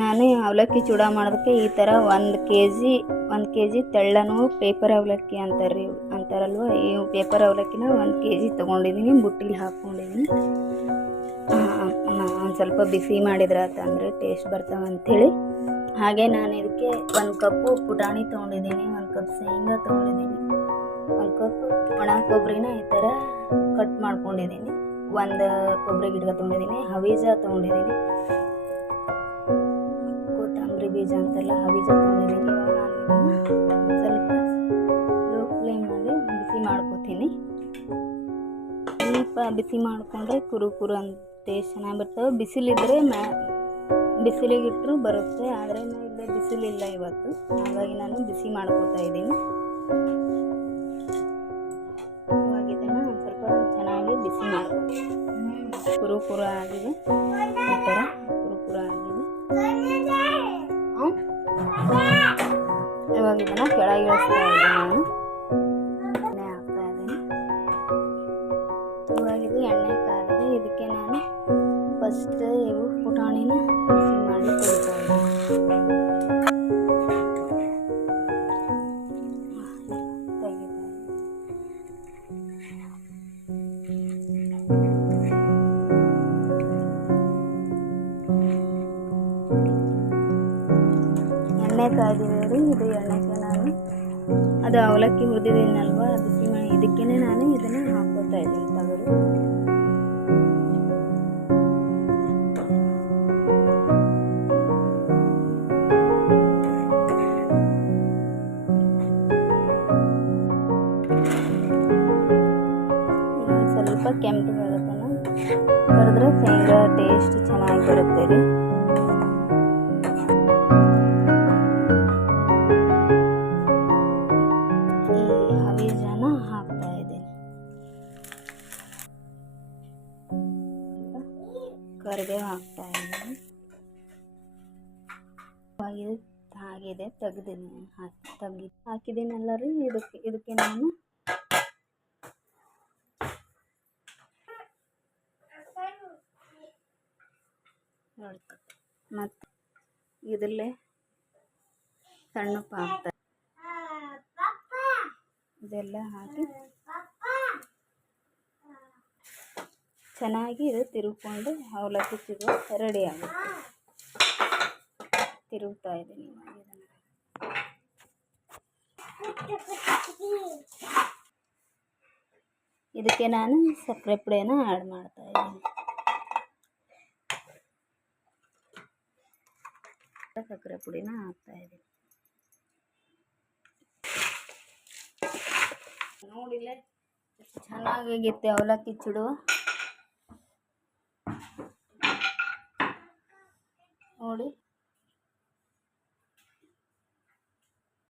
ನಾನು ಅವಲಕ್ಕಿ ಚೂಡ ಮಾಡೋದಕ್ಕೆ ಈ ಥರ ಒಂದು ಕೆ ಜಿ ಒಂದು ಕೆ ಜಿ ತೆಳ್ಳನು ಪೇಪರ್ ಅವಲಕ್ಕಿ ಅಂತಾರೆ ಅಂತಾರಲ್ವ? ಈ ಪೇಪರ್ ಅವಲಕ್ಕಿನ ಒಂದು ಕೆ ಜಿ ತೊಗೊಂಡಿದ್ದೀನಿ ಬುಟ್ಟಿಲಿ ಹಾಕ್ಕೊಂಡಿದ್ದೀನಿ ಒಂದು ಸ್ವಲ್ಪ ಬಿಸಿ ಮಾಡಿದ್ರೆ ಅಂತಂದರೆ ಟೇಸ್ಟ್ ಬರ್ತಾವೆ ಅಂಥೇಳಿ ಹಾಗೆ ನಾನು ಇದಕ್ಕೆ ಒಂದು ಕಪ್ಪು ಪುಟಾಣಿ ತೊಗೊಂಡಿದ್ದೀನಿ ಒಂದು ಕಪ್ ಶೇಂಗಾ ತೊಗೊಂಡಿದ್ದೀನಿ ಒಂದು ಕಪ್ ಒಣ ಕೊಬ್ಬರಿನ ಈ ಥರ ಕಟ್ ಮಾಡ್ಕೊಂಡಿದ್ದೀನಿ ಒಂದು ಕೊಬ್ಬರಿ ಗಿಡ ತೊಗೊಂಡಿದ್ದೀನಿ ಹವೀಜ ತೊಗೊಂಡಿದ್ದೀನಿ ಕೊತ್ತಂಬರಿ ಬೀಜ ಅಂತೆಲ್ಲ ತೊಗೊಂಡಿದ್ದೀನಿ ಇವಾಗ ನಾನು ಇದನ್ನ ಸ್ವಲ್ಪ ಲೋ ಫ್ಲೇಮಲ್ಲಿ ಬಿಸಿ ಮಾಡ್ಕೊತೀನಿ. ಸ್ವಲ್ಪ ಬಿಸಿ ಮಾಡಿಕೊಂಡ್ರೆ ಕುರು ಕುರು ಅಂತ ಟೇಸ್ಟ್ ಚೆನ್ನಾಗಿ ಬರ್ತವೆ ಬಿಸಿಲಿದ್ರೆ ಮ್ಯಾ ಬಿಸಿಲಿಗಿಟ್ಟರು ಬರುತ್ತೆ. ಆದರೆ ಇಲ್ಲೇ ಬಿಸಿಲಿಲ್ಲ ಇವತ್ತು. ಹಾಗಾಗಿ ನಾನು ಬಿಸಿ ಮಾಡ್ಕೊತಾ ಇದ್ದೀನಿ. ಇದನ್ನು ಸ್ವಲ್ಪ ಚೆನ್ನಾಗಿ ಬಿಸಿ ಮಾಡ್ಕೊತೀನಿ. ಕುರು ಕುರು ಆಗಿದೆ. ಈ ಥರ ಕುರು ಕುರು ಆಗಿದೆ? ಇವಾಗ ಇದನ್ನು ಕೆಳಗೆ ಇಳಿಸ್ತಾ ಇದ್ದೀನಿ ನಾನು. ಎಣ್ಣೆ ಹಾಕ್ತಾ ಇದ್ದೀನಿ. ಇವಾಗ ಎಣ್ಣೆ ಕಾದಿದೆ ಇದಕ್ಕೆ ನಾನು ಫಸ್ಟ್ ಎಣ್ಣೆ ರೀ, ಇದು ಎಣ್ಣೆಗೆ ನಾನು. ಅದು ಅವಲಕ್ಕಿ ಹುರಿದಿದ್ದೀನಲ್ವ ಅದಕ್ಕೆ ಮಾಡಿ ಇದಕ್ಕೇ ನಾನು ಇದನ್ನು ಹಾಕೋತಾ ಇದ್ದೀನಿ ತಗೊಳ್ಳಿ ಸ್ವಲ್ಪ ಕೆಂಪು ಬರುತ್ತಲ್ಲ ಕರೆದ್ರೆ ಶೇಂಗಾ ಟೇಸ್ಟ್ ಚೆನ್ನಾಗಿ ಬರುತ್ತೆ ರೀ. ಕರಿಬೇವು ಹಾಕ್ತಾ ಇದ್ದೀನಿ. ಆಗಿದೆ ತೆಗ್ದಿನಿ, ಹಾಕಿ ತೆಗ್ದು ಹಾಕಿದ್ದೀನಲ್ಲ ರೀ ಇದಕ್ಕೆ ಇದಕ್ಕೆ ನಾನು ಮತ್ತು ಇದರಲ್ಲೇ ಸಣ್ಣ ಪಾಕ್ತಾ ಇದೆಲ್ಲ ಹಾಕಿ ಚೆನ್ನಾಗಿ ಇದು ತಿರುಗಿಕೊಂಡು ಅವಲಕ್ಕಿ ಸಿಗುವ ರೆಡಿ ಆಗುತ್ತೆ ತಿರುಗ್ತಾ ಇದ್ದೀನಿ ಇದಕ್ಕೆ ನಾನು ಸಕ್ಕರೆ ಪುಡಿಯನ್ನು ಆ್ಯಡ್ ಮಾಡ್ತಾ ಇದ್ದೀನಿ. ಸಕ್ಕರೆ ಪುಡಿನ ಹಾಕ್ತಾ ಇದ್ದೀನಿ. ನೋಡಿಲ್ಲ ಚೆನ್ನಾಗಿ ಚೆನ್ನಾಗಾಗೈತೆ ಅವಲಕ್ಕಿ ಚುಡುವ